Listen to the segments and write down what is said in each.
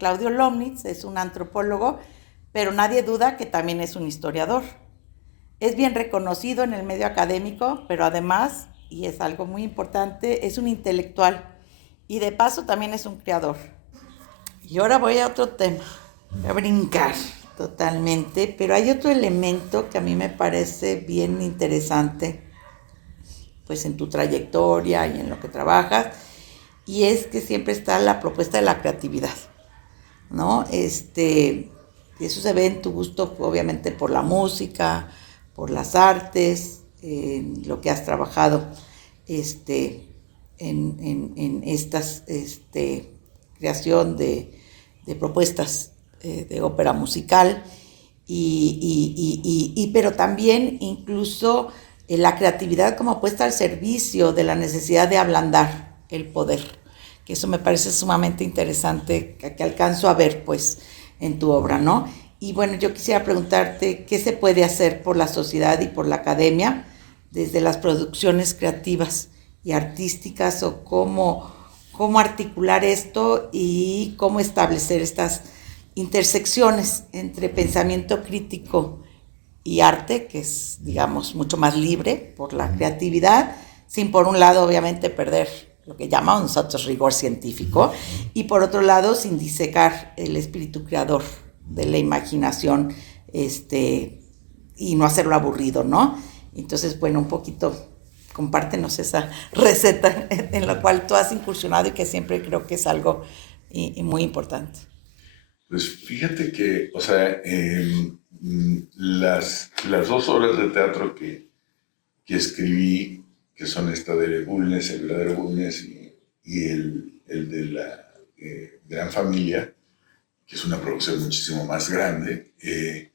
Claudio Lomnitz es un antropólogo, pero nadie duda que también es un historiador. Es bien reconocido en el medio académico, pero además, y es algo muy importante, es un intelectual y de paso también es un creador. Y ahora voy a otro tema, voy a brincar totalmente, pero hay otro elemento que a mí me parece bien interesante, pues en tu trayectoria y en lo que trabajas, y es que siempre está la propuesta de la creatividad, ¿no? Eso se ve en tu gusto, obviamente, por la música, por las artes, en lo que has trabajado, este, en estas, creación de propuestas de ópera musical, pero también incluso la creatividad como puesta al servicio de la necesidad de ablandar el poder, que eso me parece sumamente interesante, que alcanzo a ver pues en tu obra, ¿no? Y bueno, yo quisiera preguntarte qué se puede hacer por la sociedad y por la academia desde las producciones creativas y artísticas, o cómo articular esto y cómo establecer estas intersecciones entre pensamiento crítico y arte, que es, digamos, mucho más libre por la creatividad, sin por un lado, obviamente, perder lo que llamamos nosotros rigor científico, y por otro lado, sin disecar el espíritu creador de la imaginación, y no hacerlo aburrido, ¿no? Entonces, bueno, un poquito compártenos esa receta en la cual tú has incursionado y que siempre creo que es algo y muy importante. Pues fíjate que, o sea, las dos obras de teatro que escribí, que son esta de Bulnes, el verdadero Bulnes, y el de la Gran Familia, que es una producción muchísimo más grande, eh,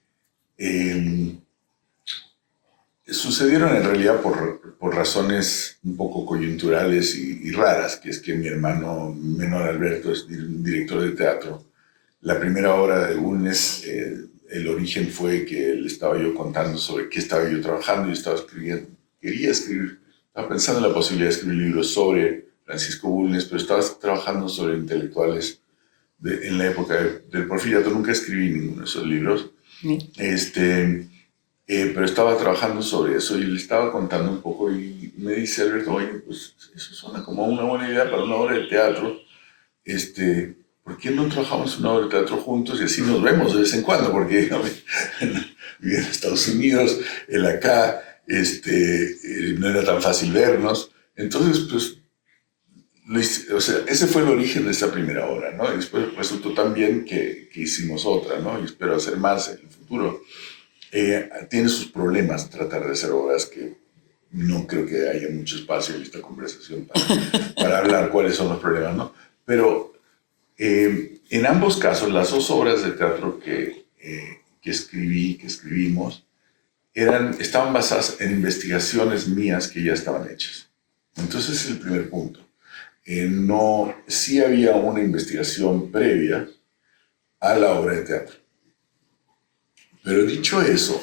sucedieron en realidad por razones un poco coyunturales y raras, que es que mi hermano menor Alberto es director de teatro. La primera obra de Bulnes, el origen fue que le estaba yo contando sobre qué estaba yo trabajando y estaba escribiendo, quería escribir, estaba pensando en la posibilidad de escribir libros sobre Francisco Bulnes, pero estaba trabajando sobre intelectuales en la época del Porfiriato. Nunca escribí ninguno de esos libros. Sí. Pero estaba trabajando sobre eso y le estaba contando un poco y me dice Alberto, oye, pues eso suena como una buena idea para una obra de teatro. ¿Por qué no trabajamos una obra de teatro juntos y así nos vemos de vez en cuando? Porque viví en Estados Unidos, él acá, no era tan fácil vernos. Entonces, pues, o sea, ese fue el origen de esta primera obra, ¿no? Y después resultó también que hicimos otra, ¿no? Y espero hacer más en el futuro. Tiene sus problemas tratar de hacer obras que no creo que haya mucho espacio en esta conversación para hablar cuáles son los problemas, ¿no? Pero en ambos casos, las dos obras de teatro que escribimos, estaban basadas en investigaciones mías que ya estaban hechas. Entonces, ese es el primer punto. No, sí había una investigación previa a la obra de teatro. Pero dicho eso,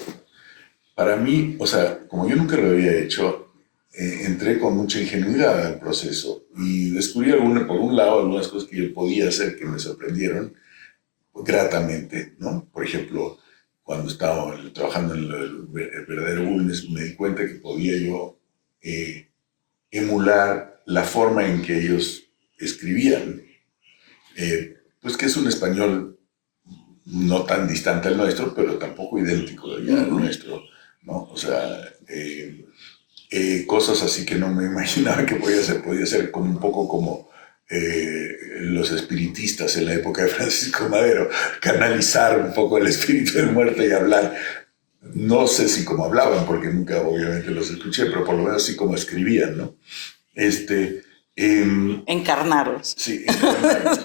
para mí, o sea, como yo nunca lo había hecho, entré con mucha ingenuidad al proceso y descubrí por un lado, algunas cosas que yo podía hacer que me sorprendieron gratamente, ¿no? Por ejemplo, cuando estaba trabajando en el verdadero Bulnes, me di cuenta que podía yo emular la forma en que ellos escribían, pues que es un español no tan distante al nuestro, pero tampoco idéntico ya al nuestro, ¿no? O sea, cosas así que no me imaginaba que podía ser como un poco como los espiritistas en la época de Francisco Madero, canalizar un poco el espíritu del muerto y hablar. No sé si como hablaban, porque nunca obviamente los escuché, pero por lo menos sí como escribían, ¿no? Encarnarlos. Sí, encarnarlos.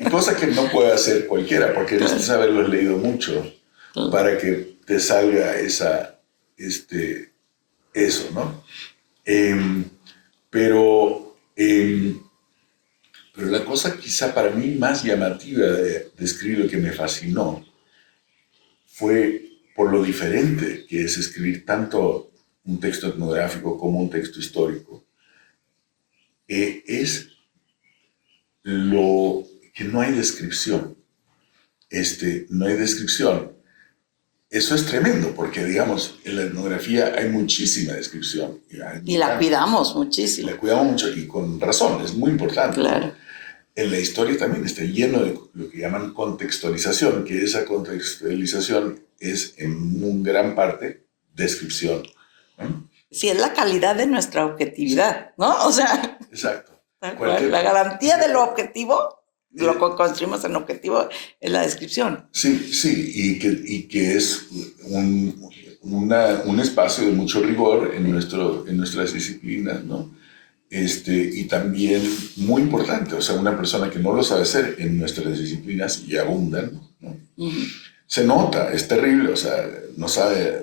Y cosa que no puede hacer cualquiera, porque necesitas haberlos leído mucho para que te salga eso, ¿no? Eh, pero, eh, pero la cosa quizá para mí más llamativa de escribir, lo que me fascinó, fue por lo diferente que es escribir tanto un texto etnográfico como un texto histórico. Es lo que no hay descripción. no hay descripción. Eso es tremendo, porque, digamos, en la etnografía hay muchísima descripción. Y la cuidamos muchísimo. La cuidamos mucho, y con razón, es muy importante. Claro. En la historia también está lleno de lo que llaman contextualización, que esa contextualización es en gran parte descripción, ¿no? Sí, es la calidad de nuestra objetividad, ¿no? O sea, exacto. La garantía de lo objetivo, lo que construimos en objetivo, es la descripción. Sí, sí, y que es un espacio de mucho rigor en nuestras disciplinas, ¿no? Y también muy importante, o sea, una persona que no lo sabe hacer en nuestras disciplinas y abundan, ¿no? Se nota, es terrible, o sea, no sabe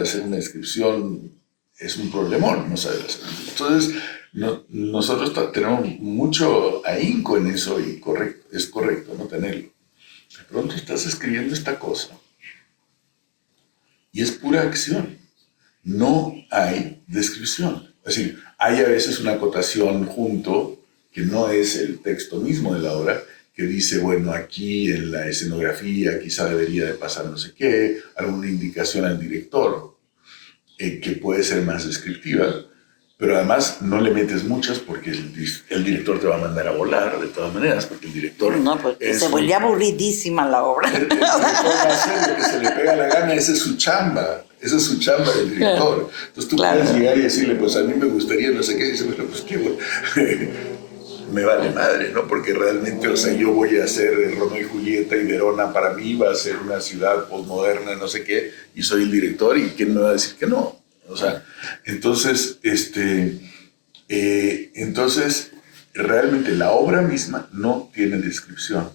hacer una descripción, es un problemón, no sabe hacer. Entonces, nosotros tenemos mucho ahínco en eso, y es correcto no tenerlo. De pronto estás escribiendo esta cosa y es pura acción, no hay descripción. Es decir, hay a veces una acotación junto, que no es el texto mismo de la obra, que dice, bueno, aquí en la escenografía quizá debería de pasar no sé qué, alguna indicación al director, que puede ser más descriptiva, pero además no le metes muchas, porque el director te va a mandar a volar de todas maneras, porque el director... No, porque se vuelve aburridísima la obra. El director va a hacer lo que se le pega la gana, esa es su chamba. Esa es su chamba del director. Entonces tú puedes llegar y decirle, pues a mí me gustaría no sé qué, y dice, bueno, pues qué bueno. Me vale madre, ¿no? Porque realmente, o sea, yo voy a hacer Romeo y Julieta, y Verona para mí va a ser una ciudad posmoderna, no sé qué, y soy el director, y ¿quién me va a decir que no? O sea, entonces, entonces, realmente la obra misma no tiene descripción.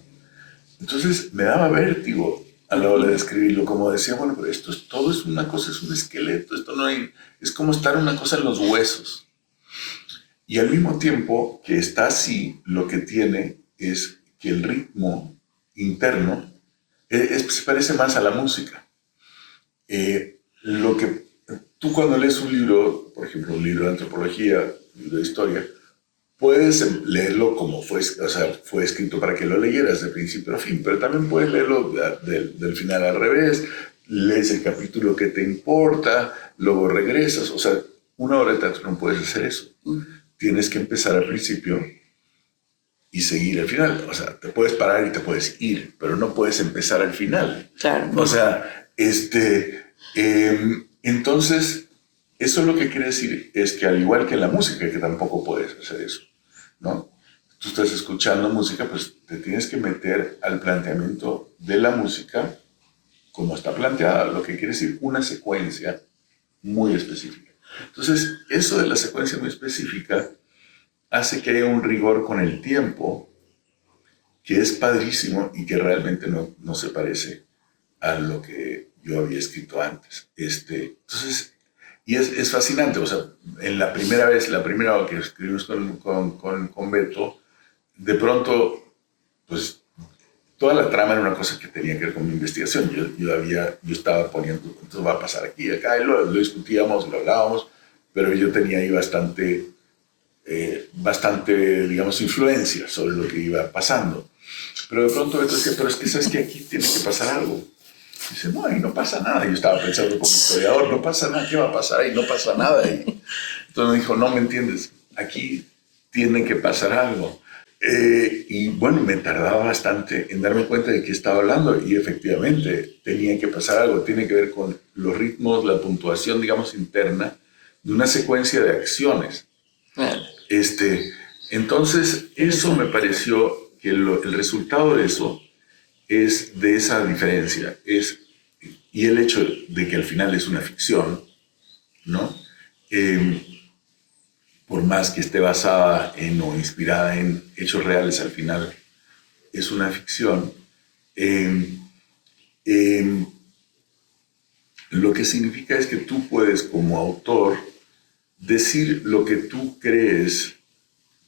Entonces me daba vértigo a la hora de escribirlo, como decía, bueno, pero todo es una cosa, es un esqueleto, esto no hay, es como estar una cosa en los huesos. Y al mismo tiempo que está así, lo que tiene es que el ritmo interno se parece más a la música. Lo que tú, cuando lees un libro, por ejemplo, un libro de antropología, un libro de historia, puedes leerlo como fue escrito para que lo leyeras de principio a fin, pero también puedes leerlo del final al revés, lees el capítulo que te importa, luego regresas. O sea, una obra de teatro no puedes hacer eso. Tienes que empezar al principio y seguir al final. O sea, te puedes parar y te puedes ir, pero no puedes empezar al final. Claro. O sea, entonces, eso lo que quiere decir es que, al igual que en la música, que tampoco puedes hacer eso, ¿no? Tú estás escuchando música, pues te tienes que meter al planteamiento de la música como está planteada, lo que quiere decir una secuencia muy específica. Entonces, eso de la secuencia muy específica hace que haya un rigor con el tiempo que es padrísimo, y que realmente no se parece a lo que yo había escrito antes. Entonces, y es fascinante. O sea, en la primera vez que escribimos con Beto, de pronto, pues, toda la trama era una cosa que tenía que ver con mi investigación. Yo estaba poniendo, entonces va a pasar aquí, acá, y lo discutíamos, lo hablábamos, pero yo tenía ahí bastante, digamos, influencia sobre lo que iba pasando. Pero de pronto Beto decía, pero es que sabes que aquí tiene que pasar algo. Y dice, no, ahí no pasa nada. Yo estaba pensando como historiador, no pasa nada, ¿qué va a pasar? Ahí no pasa nada. Y entonces me dijo, no, ¿me entiendes? Aquí tiene que pasar algo. Y bueno, me tardaba bastante en darme cuenta de qué estaba hablando, y efectivamente tenía que pasar algo. Tiene que ver con los ritmos, la puntuación, digamos, interna de una secuencia de acciones. Bueno. Entonces, eso me pareció que el resultado de eso es de esa diferencia, y el hecho de que al final es una ficción, ¿no? Por más que esté basada o inspirada en hechos reales, al final es una ficción. Lo que significa es que tú puedes, como autor, decir lo que tú crees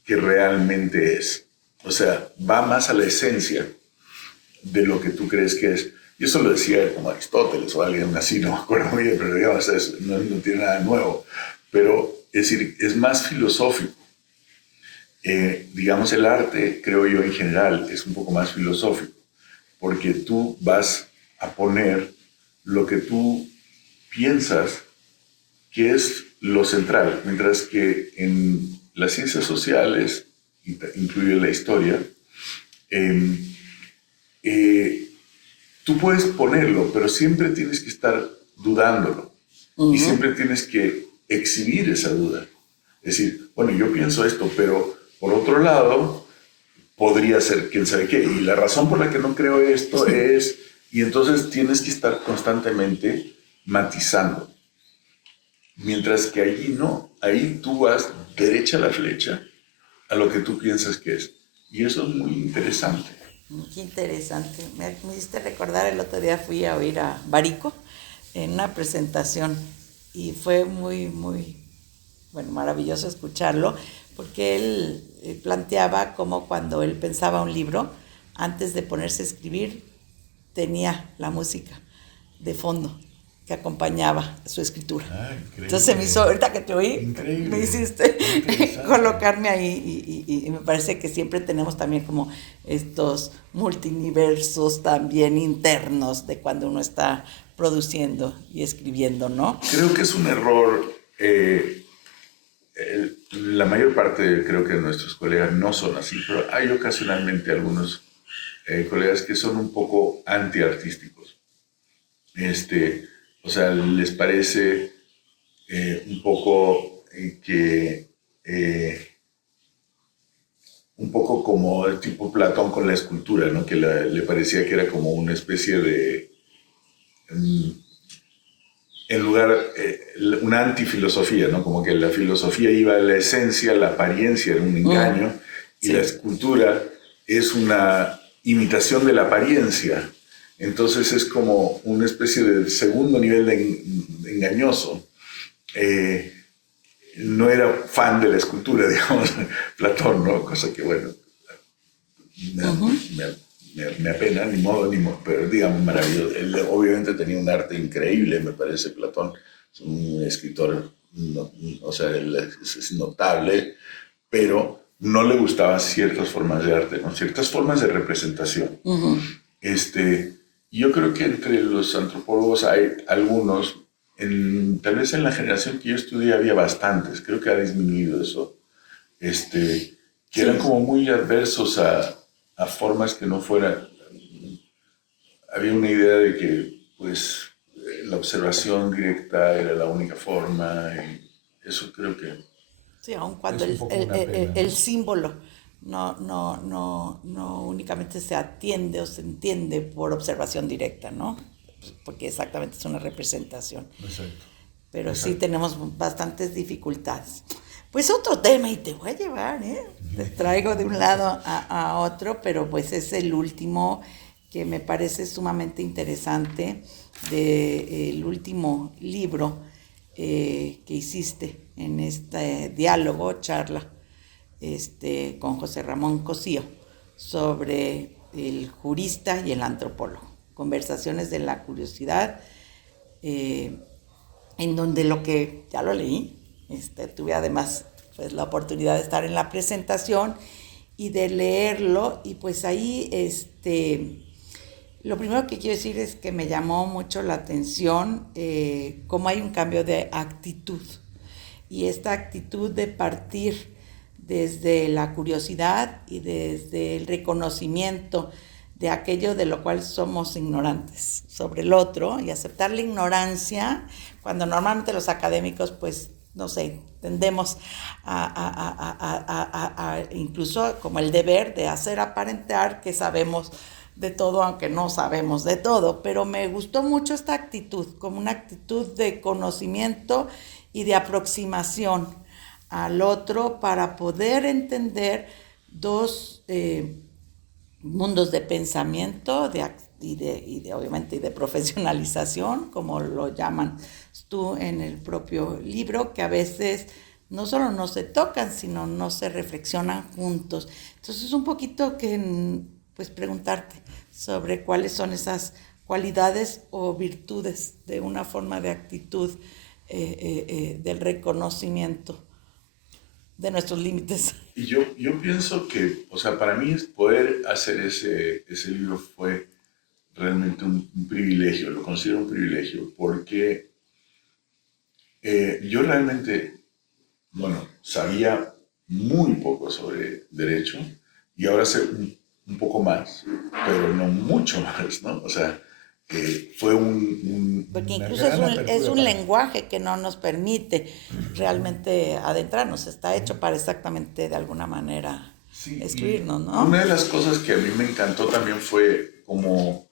que realmente es. O sea, va más a la esencia de lo que tú crees que es. Y eso lo decía como Aristóteles o alguien así, no me acuerdo muy bien, pero digamos, no tiene nada nuevo. Pero, es decir, es más filosófico. Digamos, el arte, creo yo, en general, es un poco más filosófico, porque tú vas a poner lo que tú piensas que es lo central, mientras que en las ciencias sociales, incluye la historia, eh, eh, tú puedes ponerlo, pero siempre tienes que estar dudándolo y siempre tienes que exhibir esa duda. Es decir, bueno, yo pienso esto, pero por otro lado, podría ser quién sabe qué. Y la razón por la que no creo esto es... Y entonces tienes que estar constantemente matizando. Mientras que allí no. Ahí tú vas derecha a la flecha a lo que tú piensas que es. Y eso es muy interesante. Qué interesante. Me hiciste recordar, el otro día fui a oír a Barico en una presentación y fue muy, bueno, maravilloso escucharlo, porque él planteaba cómo cuando él pensaba un libro, antes de ponerse a escribir, tenía la música de fondo que acompañaba su escritura. Entonces me hizo, ahorita que te oí, increíble, me hiciste colocarme ahí y me parece que siempre tenemos también como estos multiversos también internos de cuando uno está produciendo y escribiendo, ¿no? Creo que es un error. La mayor parte, creo que de nuestros colegas no son así, pero hay ocasionalmente algunos colegas que son un poco antiartísticos. O sea, les parece un poco un poco como el tipo Platón con la escultura, ¿no? Que le parecía que era como una especie de, en lugar, una antifilosofía, ¿no? Como que la filosofía iba a la esencia, la apariencia era un engaño, y sí, la escultura es una imitación de la apariencia. Entonces es como una especie de segundo nivel de engañoso. No era fan de la escultura, digamos, Platón, ¿no? Cosa que, bueno, me apena, ni modo, pero digamos, maravilloso. Él obviamente tenía un arte increíble, me parece, Platón. Es un escritor, o sea, él es notable, pero no le gustaban ciertas formas de arte, ¿no? Ciertas formas de representación. Yo creo que entre los antropólogos hay algunos, tal vez en la generación que yo estudié había bastantes, creo que ha disminuido eso, que eran como muy adversos a formas que no fueran. Había una idea de que pues la observación directa era la única forma, y eso creo que... Sí, aun cuando el símbolo no únicamente se atiende o se entiende por observación directa, ¿no? Porque exactamente es una representación. Exacto. Pero Exacto. Sí tenemos bastantes dificultades. Pues otro tema, y te voy a llevar, ¿eh? Te traigo de un lado a otro, pero pues es el último que me parece sumamente interesante, del último libro que hiciste en este diálogo, charla, con José Ramón Cosío, sobre el jurista y el antropólogo. Conversaciones de la curiosidad, en donde lo que ya lo leí, tuve además pues la oportunidad de estar en la presentación y de leerlo, y pues ahí lo primero que quiero decir es que me llamó mucho la atención cómo hay un cambio de actitud, y esta actitud de partir desde la curiosidad y desde el reconocimiento de aquello de lo cual somos ignorantes sobre el otro, y aceptar la ignorancia, cuando normalmente los académicos, pues, no sé, tendemos a incluso como el deber de hacer aparentar que sabemos de todo, aunque no sabemos de todo. Pero me gustó mucho esta actitud, como una actitud de conocimiento y de aproximación al otro para poder entender dos mundos de pensamiento y obviamente de profesionalización, como lo llaman tú en el propio libro, que a veces no solo no se tocan, sino no se reflexionan juntos. Entonces, un poquito que, pues, preguntarte sobre cuáles son esas cualidades o virtudes de una forma de actitud del reconocimiento de nuestros límites. Y yo pienso que, o sea, para mí poder hacer ese libro fue realmente un privilegio, lo considero un privilegio, porque yo realmente, bueno, sabía muy poco sobre derecho y ahora sé un poco más, pero no mucho más, ¿no? O sea, fue Porque una incluso gran es apertura un para mí. lenguaje que no nos permite realmente adentrarnos, está hecho para exactamente de alguna manera Sí, excluirnos, y una ¿no? de las cosas que a mí me encantó también fue como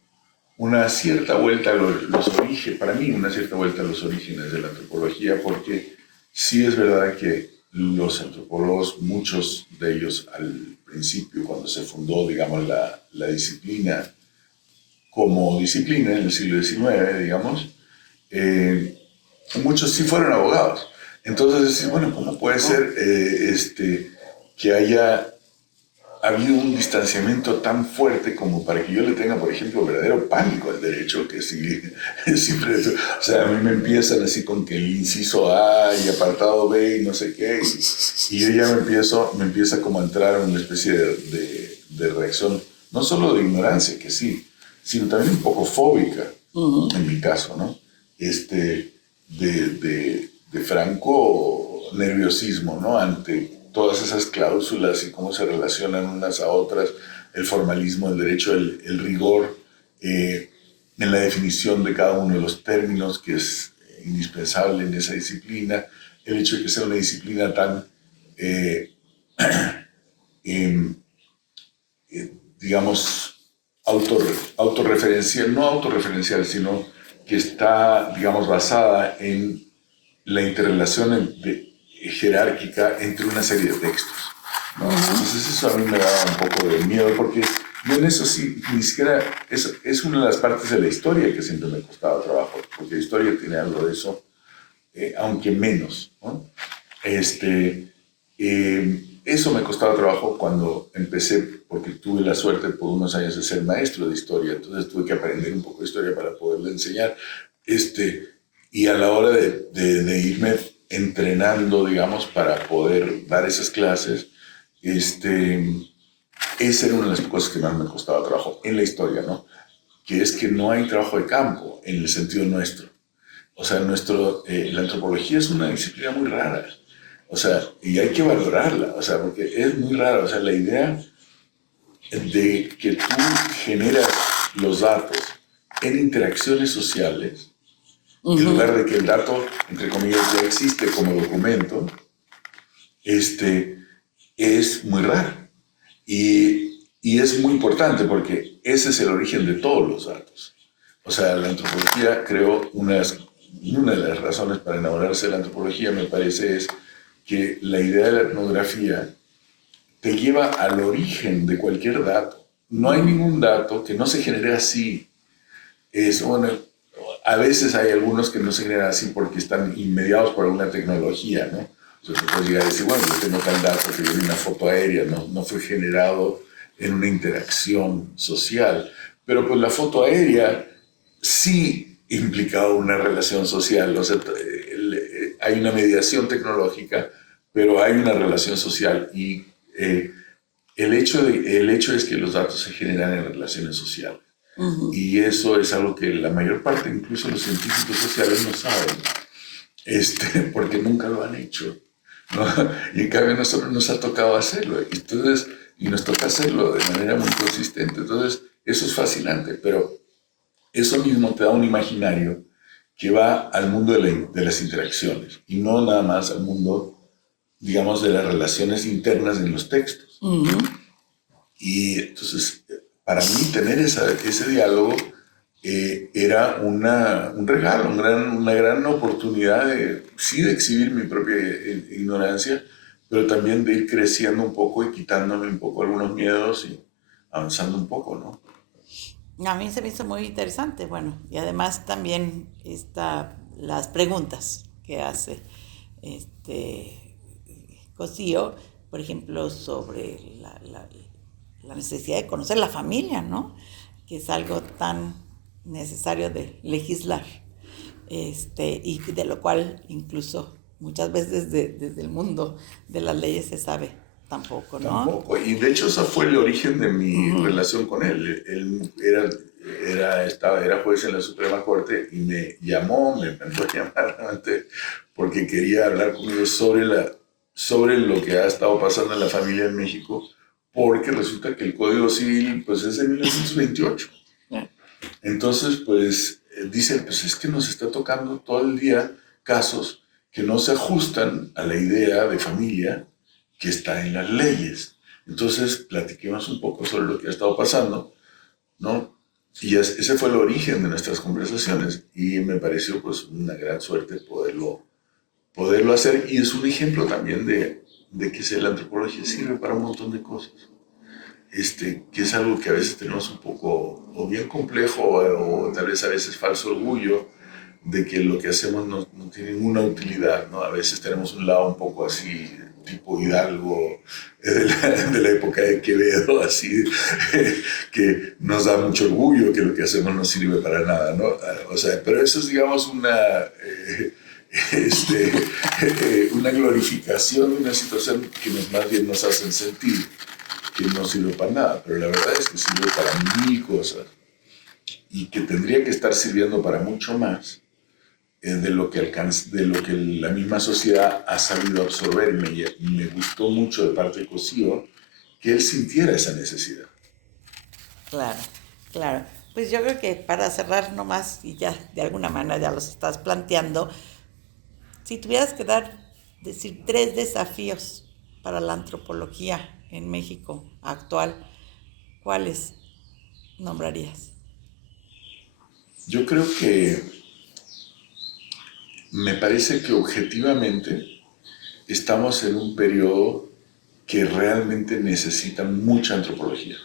una cierta vuelta a los orígenes, para mí una cierta vuelta a los orígenes de la antropología, porque sí es verdad que los antropólogos, muchos de ellos al principio, cuando se fundó, digamos, la disciplina como disciplina en el siglo XIX, digamos, eh, muchos sí fueron abogados. Entonces, decir, bueno, ¿cómo puede ser que haya habido un distanciamiento tan fuerte como para que yo le tenga, por ejemplo, verdadero pánico al derecho, que sí, siempre, o sea, a mí me empiezan así con que el inciso A y apartado B y no sé qué, y yo ya me empieza como a entrar una especie de reacción, no solo de ignorancia, que sí, sino también un poco fóbica, en mi caso, ¿no? De franco nerviosismo, ¿no? Ante todas esas cláusulas y cómo se relacionan unas a otras, el formalismo del derecho, el rigor en la definición de cada uno de los términos, que es indispensable en esa disciplina, el hecho de que sea una disciplina tan, eh, em, digamos, autorreferencial, no autorreferencial, sino que está, digamos, basada en la interrelación jerárquica entre una serie de textos, ¿no? Entonces eso a mí me daba un poco de miedo porque yo en eso sí, ni siquiera, es una de las partes de la historia que siempre me costaba trabajo, porque la historia tiene algo de eso, aunque menos, ¿no? Eso me costaba trabajo cuando empecé, porque tuve la suerte por unos años de ser maestro de historia, entonces tuve que aprender un poco de historia para poderle enseñar. Este, y a la hora de irme entrenando, digamos, para poder dar esas clases, esa era una de las cosas que más me costaba trabajo en la historia, ¿no? Que es que no hay trabajo de campo en el sentido nuestro. O sea, la antropología es una disciplina muy rara. O sea, y hay que valorarla, o sea, porque es muy rara. O sea, la idea de que tú generas los datos en interacciones sociales, en lugar de que el dato, entre comillas, ya existe como documento, es muy raro. Y es muy importante porque ese es el origen de todos los datos. O sea, la antropología, creo, una de las razones para enamorarse de la antropología, me parece, es que la idea de la etnografía te lleva al origen de cualquier dato. No hay ningún dato que no se genere así. Bueno, a veces hay algunos que no se generan así porque están inmediados por alguna tecnología, ¿no? O sea, tú puedes llegar a decir, bueno, yo tengo tal dato que viene una foto aérea, no fue generado en una interacción social. Pero pues la foto aérea sí implicaba una relación social, o sea, hay una mediación tecnológica, pero hay una relación social y el hecho es que los datos se generan en relaciones sociales. Y eso es algo que la mayor parte, incluso los científicos sociales, no saben, porque nunca lo han hecho, ¿no? Y en cambio a nosotros nos ha tocado hacerlo, entonces, y nos toca hacerlo de manera muy consistente. Entonces, eso es fascinante, pero eso mismo te da un imaginario que va al mundo de las interacciones y no nada más al mundo, digamos, de las relaciones internas en los textos. Y entonces, para mí, tener ese diálogo era un regalo, una gran oportunidad de, sí, de exhibir mi propia ignorancia, pero también de ir creciendo un poco y quitándome un poco algunos miedos y avanzando un poco, ¿no? A mí se me hizo muy interesante, bueno, y además también las preguntas que hace este Cosío, por ejemplo, sobre la necesidad de conocer la familia, ¿no? Que es algo tan necesario de legislar, y de lo cual incluso muchas veces desde el mundo de las leyes se sabe tampoco, ¿no? Tampoco. Y de hecho, ese fue el origen de mi relación con él. Él era juez en la Suprema Corte y me llamó, me mandó a llamar realmente porque quería hablar conmigo sobre lo que ha estado pasando en la familia en México, porque resulta que el Código Civil pues es de 1928. Entonces, pues, dice, pues es que nos está tocando todo el día casos que no se ajustan a la idea de familia que está en las leyes. Entonces, platiquemos un poco sobre lo que ha estado pasando, ¿no? Y ese fue el origen de nuestras conversaciones y me pareció pues una gran suerte poderlo hacer, y es un ejemplo también de que la antropología sirve para un montón de cosas. Que es algo que a veces tenemos un poco o bien complejo o tal vez a veces falso orgullo de que lo que hacemos no tiene ninguna utilidad, ¿no? A veces tenemos un lado un poco así, tipo Hidalgo, de la época de Quevedo, así, que nos da mucho orgullo que lo que hacemos no sirve para nada, ¿no? O sea, pero eso es, digamos, una glorificación de una situación que más bien nos hacen sentir que no sirve para nada, pero la verdad es que sirve para mil cosas y que tendría que estar sirviendo para mucho más de lo que la misma sociedad ha sabido absorber. Me gustó mucho de parte de Cosío que él sintiera esa necesidad. Claro, claro. Pues yo creo que para cerrar nomás, y ya de alguna manera ya los estás planteando, si tuvieras que decir 3 desafíos para la antropología en México actual, ¿cuáles nombrarías? Yo creo que me parece que objetivamente estamos en un periodo que realmente necesita mucha antropología.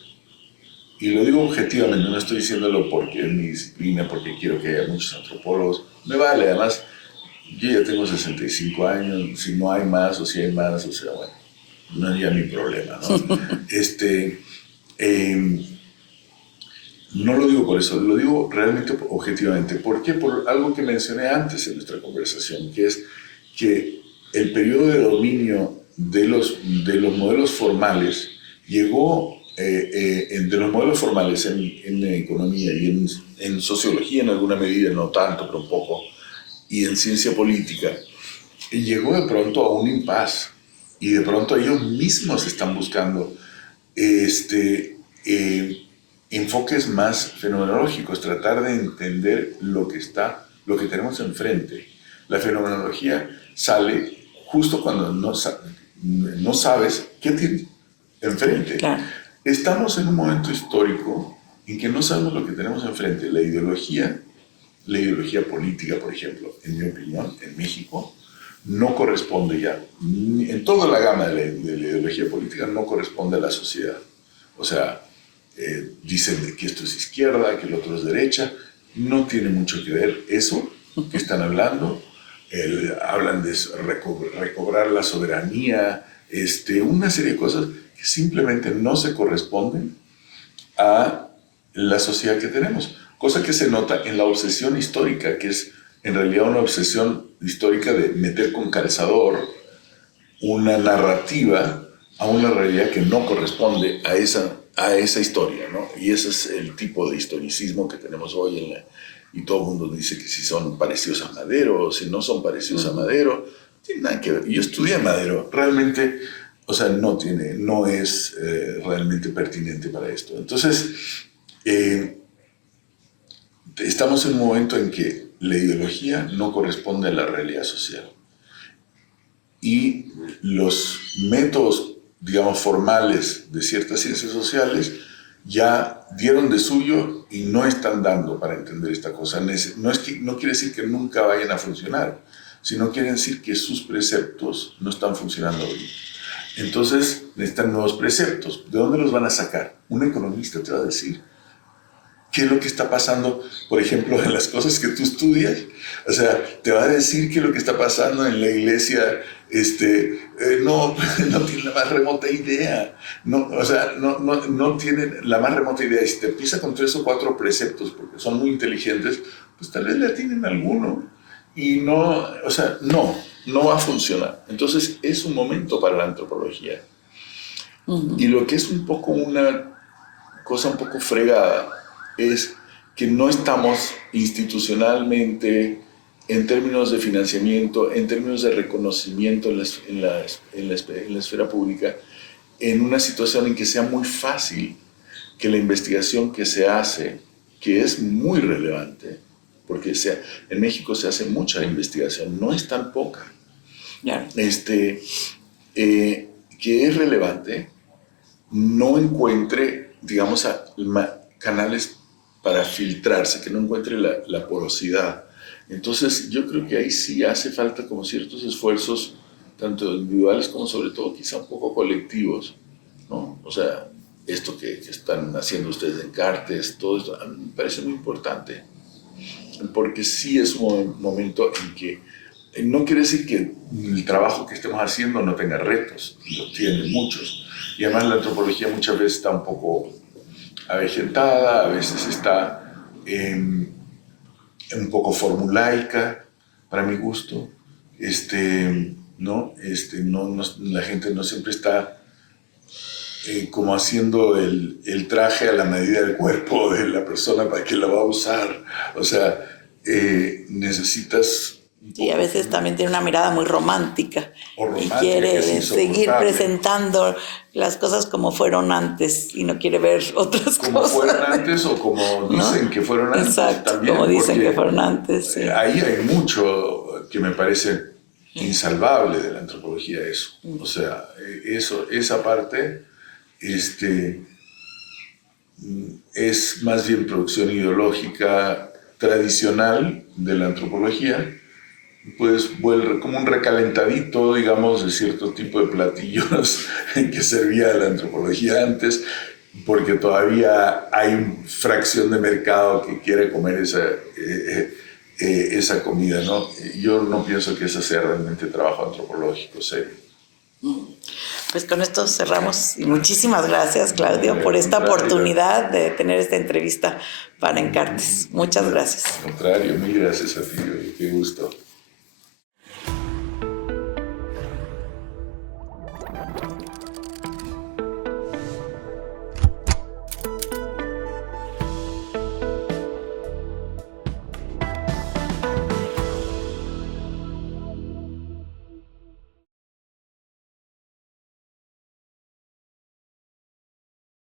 Y lo digo objetivamente, no estoy diciéndolo porque es mi disciplina, porque quiero que haya muchos antropólogos. Me vale, además, yo ya tengo 65 años, si no hay más o si hay más, o sea, bueno, no es ya mi problema, ¿no? No lo digo por eso, lo digo realmente objetivamente. ¿Por qué? Por algo que mencioné antes en nuestra conversación, que es que el periodo de dominio de los modelos formales llegó, de los modelos formales en economía y en sociología en alguna medida, no tanto, pero un poco, y en ciencia política, llegó de pronto a un impasse y de pronto ellos mismos están buscando enfoques más fenomenológicos, tratar de entender lo que tenemos enfrente. La fenomenología sale justo cuando no sabes qué tienes enfrente. Claro. Estamos en un momento histórico en que no sabemos lo que tenemos enfrente. La ideología política, por ejemplo, en mi opinión, en México, no corresponde ya, en toda la gama de la ideología política, no corresponde a la sociedad. O sea, dicen que esto es izquierda, que el otro es derecha. No tiene mucho que ver eso que están hablando. Hablan de recobrar la soberanía, una serie de cosas que simplemente no se corresponden a la sociedad que tenemos. Cosa que se nota en la obsesión histórica, que es en realidad una obsesión histórica de meter con calzador una narrativa a una realidad que no corresponde a esa historia, ¿no? Y ese es el tipo de historicismo que tenemos hoy y todo el mundo dice que si son parecidos a Madero o si no son parecidos a Madero, no tiene nada que ver. Yo estudié Madero, realmente, o sea, no es realmente pertinente para esto. Entonces, estamos en un momento en que la ideología no corresponde a la realidad social. Y los métodos, digamos, formales de ciertas ciencias sociales ya dieron de suyo y no están dando para entender esta cosa. No quiere decir que nunca vayan a funcionar, sino quiere decir que sus preceptos no están funcionando bien. Entonces necesitan nuevos preceptos. ¿De dónde los van a sacar? Un economista te va a decir qué es lo que está pasando, por ejemplo, en las cosas que tú estudias. O sea, te va a decir qué es lo que está pasando en la iglesia. No tiene la más remota idea. No tiene la más remota idea. Y si te empieza con 3 o 4 preceptos, porque son muy inteligentes, pues tal vez le tienen alguno. Y no va a funcionar. Entonces, es un momento para la antropología. Y lo que es un poco una cosa un poco fregada es que no estamos institucionalmente, en términos de financiamiento, en términos de reconocimiento en la esfera pública, en una situación en que sea muy fácil que la investigación que se hace, que es muy relevante, porque en México se hace mucha investigación, no es tan poca, Claro. Que es relevante, no encuentre, digamos, canales para filtrarse, que no encuentre la porosidad. Entonces, yo creo que ahí sí hace falta como ciertos esfuerzos, tanto individuales como sobre todo quizá un poco colectivos, ¿no? O sea, esto que están haciendo ustedes en Cartes, todo esto, a mí me parece muy importante, porque sí es un momento en que no quiere decir que el trabajo que estemos haciendo no tenga retos, lo tiene muchos. Y además la antropología muchas veces está un poco avejentada, a veces está un poco formulaica, para mi gusto. La gente no siempre está como haciendo el traje a la medida del cuerpo de la persona para que la va a usar. O sea, necesitas... Sí, a veces también tiene una mirada muy romántica, O romántica, y quiere que es seguir insoportable. presentando las cosas como fueron antes y no quiere ver otras Como cosas. fueron antes o como dicen, ¿no?, que fueron antes. Exacto, también, como dicen que fueron antes. Sí. Ahí hay mucho que me parece insalvable de la antropología, eso. O sea, esa parte es más bien producción ideológica tradicional de la antropología, pues vuelve como un recalentadito, digamos, de cierto tipo de platillos en que servía la antropología antes, porque todavía hay una fracción de mercado que quiere comer esa comida, ¿no? Yo no pienso que ese sea realmente trabajo antropológico serio. Pues con esto cerramos y muchísimas gracias, Claudio, por esta oportunidad de tener esta entrevista para Encartes. Muchas gracias. Al contrario, mil gracias a ti, qué gusto.